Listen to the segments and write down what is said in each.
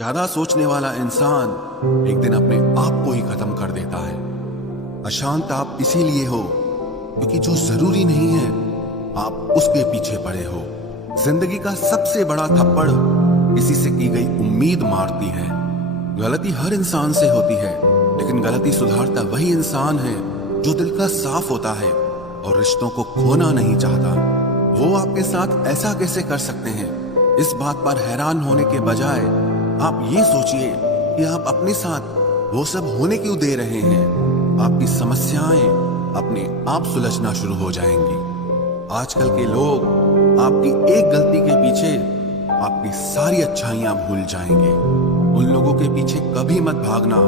ज्यादा सोचने वाला इंसान एक दिन अपने आप को ही खत्म कर देता है। अशांत आप इसीलिए हो क्योंकि जो जरूरी नहीं है आप उसके पीछे पड़े हो। जिंदगी का सबसे बड़ा थप्पड़ किसी से की गई उम्मीद मारती है। गलती हर इंसान से होती है, लेकिन गलती सुधारता वही इंसान है जो दिल का साफ होता है और रिश्तों को खोना नहीं चाहता। वो आपके साथ ऐसा कैसे कर सकते हैं, इस बात पर हैरान होने के बजाय आप ये सोचिए कि आप अपने साथ वो सब होने क्यों दे रहे हैं। आपकी समस्याएं अपने आप सुलझना शुरू हो जाएंगी। आजकल के लोग आपकी एक गलती के पीछे आपकी सारी अच्छाइयां भूल जाएंगे। उन लोगों के पीछे कभी मत भागना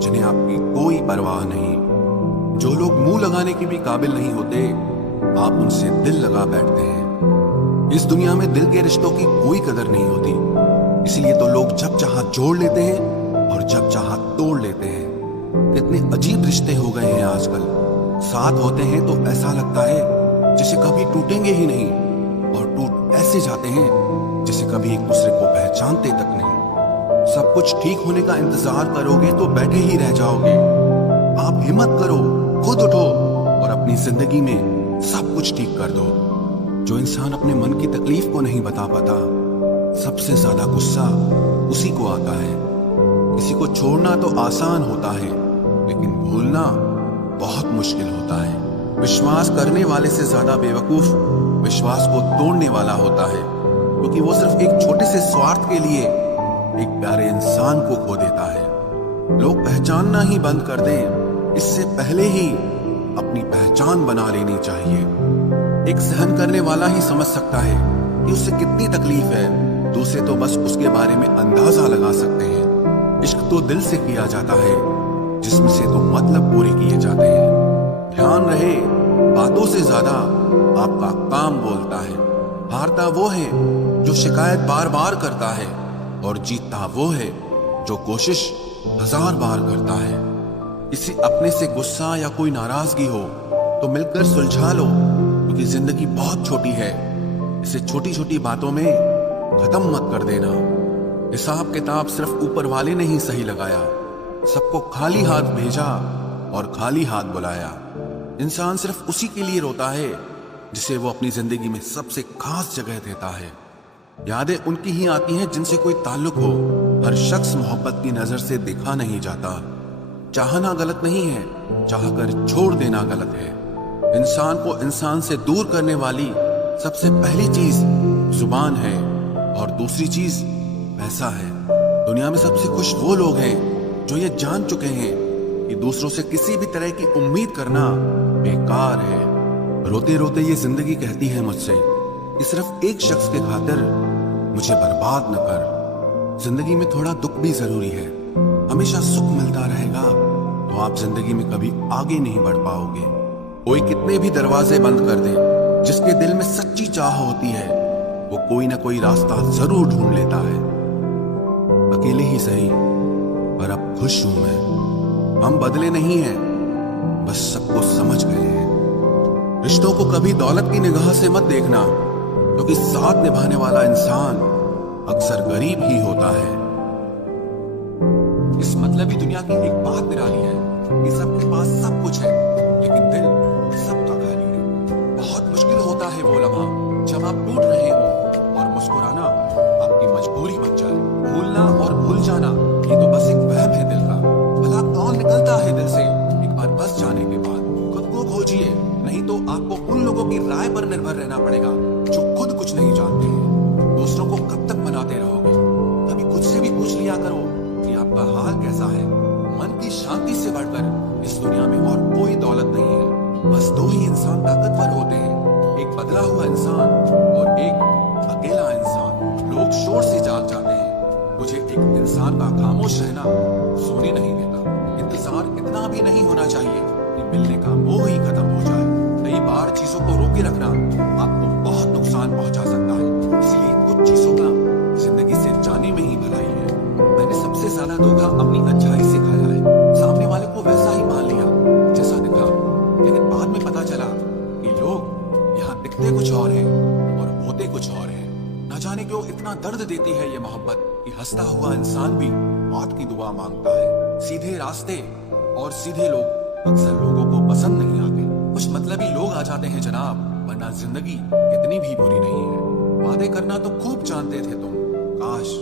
जिन्हें आपकी कोई परवाह नहीं। जो लोग मुंह लगाने के भी काबिल नहीं होते, आप उनसे दिल लगा बैठते हैं। इस दुनिया में दिल के रिश्तों की कोई कदर नहीं होती, इसलिए तो लोग जब चाहा जोड़ लेते हैं और जब चाहा तोड़ लेते हैं। कितने अजीब रिश्ते हो गए हैं आजकल। साथ होते हैं तो ऐसा लगता है जैसे कभी टूटेंगे ही नहीं, और टूट ऐसे जाते हैं जैसे कभी एक दूसरे को पहचानते तक नहीं। सब कुछ ठीक होने का इंतजार करोगे तो बैठे ही रह जाओगे। आप हिम्मत करो, खुद उठो और अपनी जिंदगी में सब कुछ ठीक कर दो। जो इंसान अपने मन की तकलीफ को नहीं बता पाता, सबसे ज्यादा गुस्सा उसी को आता है। किसी को छोड़ना तो आसान होता है, लेकिन भूलना बहुत मुश्किल होता है। विश्वास करने वाले से ज्यादा बेवकूफ विश्वास को तोड़ने वाला होता है, क्योंकि वो सिर्फ एक छोटे से स्वार्थ के लिए एक प्यारे इंसान को खो देता है। लोग पहचानना ही बंद कर दें, इससे पहले ही अपनी पहचान बना लेनी चाहिए। एक सहन करने वाला ही समझ सकता है कि उससे कितनी तकलीफ है, दूसरे तो बस उसके बारे में अंदाजा लगा सकते हैं। इश्क तो दिल से किया जाता है, जिस्म से तो मतलब पूरे किए जाते हैं। ध्यान रहे, बातों से ज्यादा आपका काम बोलता है। हारता वो है जो शिकायत बार बार करता है, और जीतता वो है जो कोशिश 1000 बार करता है। किसी अपने से गुस्सा या कोई नाराजगी हो तो मिलकर सुलझा लो, क्योंकि जिंदगी बहुत छोटी है। इसे छोटी छोटी बातों में खत्म मत कर देना। हिसाब किताब सिर्फ ऊपर वाले ने ही सही लगाया। सबको खाली हाथ भेजा और खाली हाथ बुलाया। इंसान सिर्फ उसी के लिए रोता है जिसे वो अपनी जिंदगी में सबसे खास जगह देता है। यादें उनकी ही आती हैं जिनसे कोई ताल्लुक हो। हर शख्स मोहब्बत की नजर से देखा नहीं जाता। चाहना गलत नहीं है, चाहकर छोड़ देना गलत है। इंसान को इंसान से दूर करने वाली सबसे पहली चीज जुबान है, और दूसरी चीज पैसा है। दुनिया में सबसे खुश वो लोग हैं जो ये जान चुके हैं कि दूसरों से किसी भी तरह की उम्मीद करना बेकार है। रोते रोते ये जिंदगी कहती है मुझसे कि सिर्फ एक शख्स के खातिर मुझे बर्बाद न कर। जिंदगी में थोड़ा दुख भी जरूरी है। हमेशा सुख मिलता रहेगा तो आप जिंदगी में कभी आगे नहीं बढ़ पाओगे। कोई कितने भी दरवाजे बंद कर दे, जिसके दिल में सच्ची चाह होती है वो कोई ना कोई रास्ता जरूर ढूंढ लेता है। अकेले ही सही, पर अब खुश हूं मैं। हम बदले नहीं हैं, बस सबको समझ गए हैं। रिश्तों को कभी दौलत की निगाह से मत देखना, क्योंकि साथ निभाने वाला इंसान अक्सर गरीब ही होता है। इस मतलबी दुनिया की एक बात निराली है कि सबके पास सब कुछ है, लेकिन दिल सबका खाली है। बहुत मुश्किल होता है वो लम्हा जब आप टूट रहे हो और मुस्कुराना आपकी मजबूरी बन जाए। भूलना और भूल जाना ये तो बस एक वहम है दिल का। भला कौन निकलता है दिल से एक बार बस जाने के बाद। खुद को खोजिए, नहीं तो आपको उन लोगों की राय पर निर्भर रहना पड़ेगा जो खुद कुछ नहीं जानते हैं। दूसरों को कब तक मनाते रहोगे? कभी खुद से भी पूछ लिया करो कि आपका हाल कैसा है। मन की शांति से बढ़कर इस दुनिया में और कोई दौलत नहीं है। बस दो ही इंसान ताकतवर होते हैं, एक बदला हुआ इंसान और एक अकेला इंसान। लोग शोर से जाग जाते हैं, मुझे एक इंसान का खामोश रहना सोने नहीं देता। इंतजार इतना भी नहीं होना चाहिए कि मिलने का मोह ही खत्म हो जाए। कई बार चीजों को रोके रखना आपको बहुत नुकसान पहुंचा सकता है, इसलिए कुछ चीजों का जिंदगी से जाने में ही भलाई है। मैंने सबसे ज्यादा धोखा अपनी अच्छाई से खाया है। सामने वाले को वैसा ही मान लिया जैसा दिखा, लेकिन बाद में पता चला कि लोग यहाँ दिखते कुछ और हैं और होते कुछ और हैं। न जाने क्यों इतना दर्द देती है ये मोहब्बत। कि हंसता हुआ इंसान भी मौत की दुआ मांगता है। सीधे रास्ते और सीधे लोग अक्सर लोगों को पसंद नहीं आते। कुछ मतलबी लोग आ जाते हैं जनाब, वरना जिंदगी इतनी भी बुरी नहीं है। वादे करना तो खूब जानते थे तुम, काश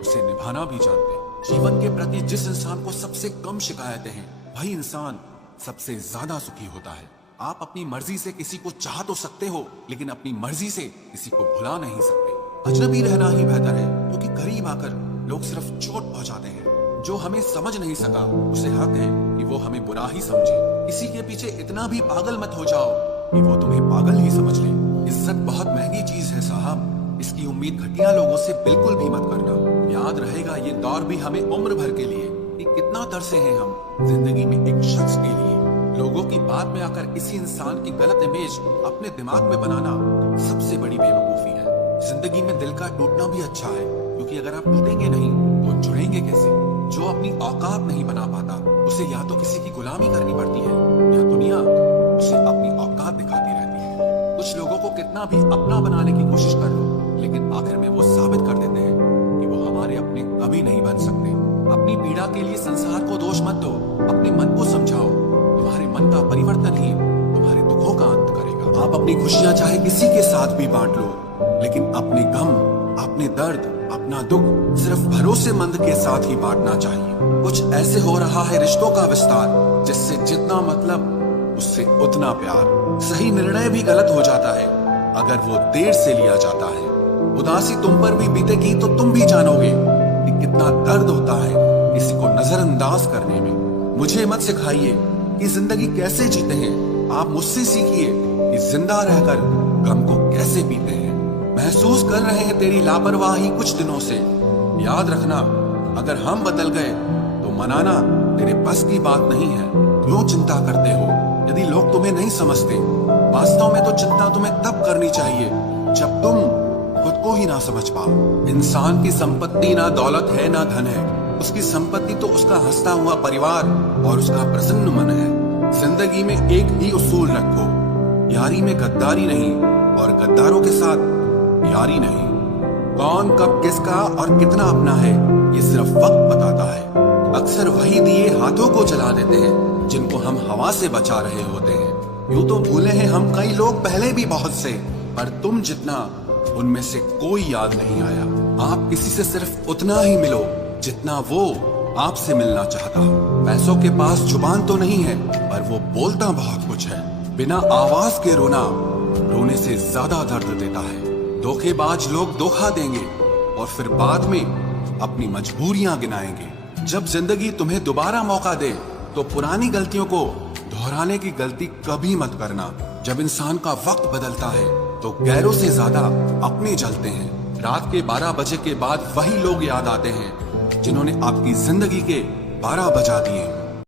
उसे निभाना भी जानते। जीवन के प्रति जिस इंसान को सबसे कम शिकायतें हैं, वही इंसान सबसे ज्यादा सुखी होता है। आप अपनी मर्जी से किसी को चाह तो सकते हो, लेकिन अपनी मर्जी से किसी को भुला नहीं सकते। अजनबी रहना ही बेहतर है, क्योंकि करीब आकर लोग सिर्फ चोट पहुंचाते हैं। जो हमें समझ नहीं सका, उसे हक है कि वो हमें बुरा ही समझे। किसी के पीछे इतना भी पागल मत हो जाओ कि वो तुम्हें पागल ही समझ ले। इज्जत बहुत महंगी चीज है साहब, इसकी उम्मीद घटिया लोगों से बिल्कुल भी मत करना। याद रहेगा ये दौर भी हमें उम्र भर के लिए कि कितना तरसे हैं हम जिंदगी में एक शख्स के लिए। लोगों की बात में आकर किसी इंसान की गलत इमेज अपने दिमाग में बनाना सबसे बड़ी बेवकूफी है। जिंदगी में दिल का टूटना भी अच्छा है, क्योंकि अगर आप टूटेंगे नहीं तो जुड़ेंगे कैसे। जो अपनी औकात नहीं बना पाता, उसे या तो किसी की गुलामी करनी पड़ती है, या दुनिया उसे अपनी औकात दिखाती रहती है। कुछ लोगों को कितना भी अपना बनाने की कोशिश कर लो, लेकिन आखिर में वो साबित कर देते हैं कि वो हमारे अपने कभी नहीं बन सकते। अपनी पीड़ा के लिए संसार को दोष मत दो, अपने मन को समझाओ। तुम्हारे मन का परिवर्तन ही तुम्हारे दुखों का अंत करेगा। आप अपनी खुशियां चाहे किसी के साथ भी बांट लो, लेकिन अपने गम, अपने दर्द, अपना दुख सिर्फ भरोसेमंद के साथ ही बांटना चाहिए। कुछ ऐसे हो रहा है रिश्तों का विस्तार, जिससे जितना मतलब उससे उतना प्यार। सही निर्णय भी गलत हो जाता है अगर वो देर से लिया जाता है। उदासी तुम पर भी बीतेगी तो तुम भी जानोगे कि कितना दर्द होता है किसी को नजरअंदाज करने में। मुझे मत सिखाइए कि जिंदगी कैसे जीते हैं, आप मुझसे सीखिए कि जिंदा रहकर गम को कैसे पीते हैं। महसूस कर रहे हैं तेरी लापरवाही कुछ दिनों से। याद रखना, अगर हम बदल गए तो मनाना तेरे बस की बात नहीं है। क्यों चिंता करते हो यदि लोग तुम्हें नहीं समझते? वास्तव में तो चिंता तुम्हें तब करनी चाहिए जब तुम खुद को ही ना समझ पाओ। इंसान की संपत्ति ना दौलत है ना धन है, उसकी संपत्ति तो उसका हंसता हुआ परिवार और उसका प्रसन्न मन है। जिंदगी में एक ही उसूल रखो, यारी में गद्दारी नहीं और गद्दारों के साथ यारी नहीं। कौन कब किसका और कितना अपना है, ये सिर्फ वक्त बताता है। अक्सर वही दिए हाथों को जला देते हैं जिनको हम हवा से बचा रहे होते हैं। यूं तो भूले हैं हम कई लोग पहले भी बहुत से, पर तुम जितना उनमें से कोई याद नहीं आया। आप किसी से सिर्फ उतना ही मिलो जितना वो आपसे मिलना चाहता। पैसों के पास जुबान तो नहीं है, पर वो बोलता बहुत कुछ है। बिना आवाज के रोना रोने से ज्यादा दर्द देता है। धोखेबाज लोग धोखा देंगे और फिर बाद में अपनी मजबूरियां गिनाएंगे। जब जिंदगी तुम्हें दोबारा मौका दे तो पुरानी गलतियों को दोहराने की गलती कभी मत करना। जब इंसान का वक्त बदलता है तो गैरों से ज्यादा अपने जलते हैं। रात के 12 बजे के बाद वही लोग याद आते हैं जिन्होंने आपकी जिंदगी के 12 बजा दिए।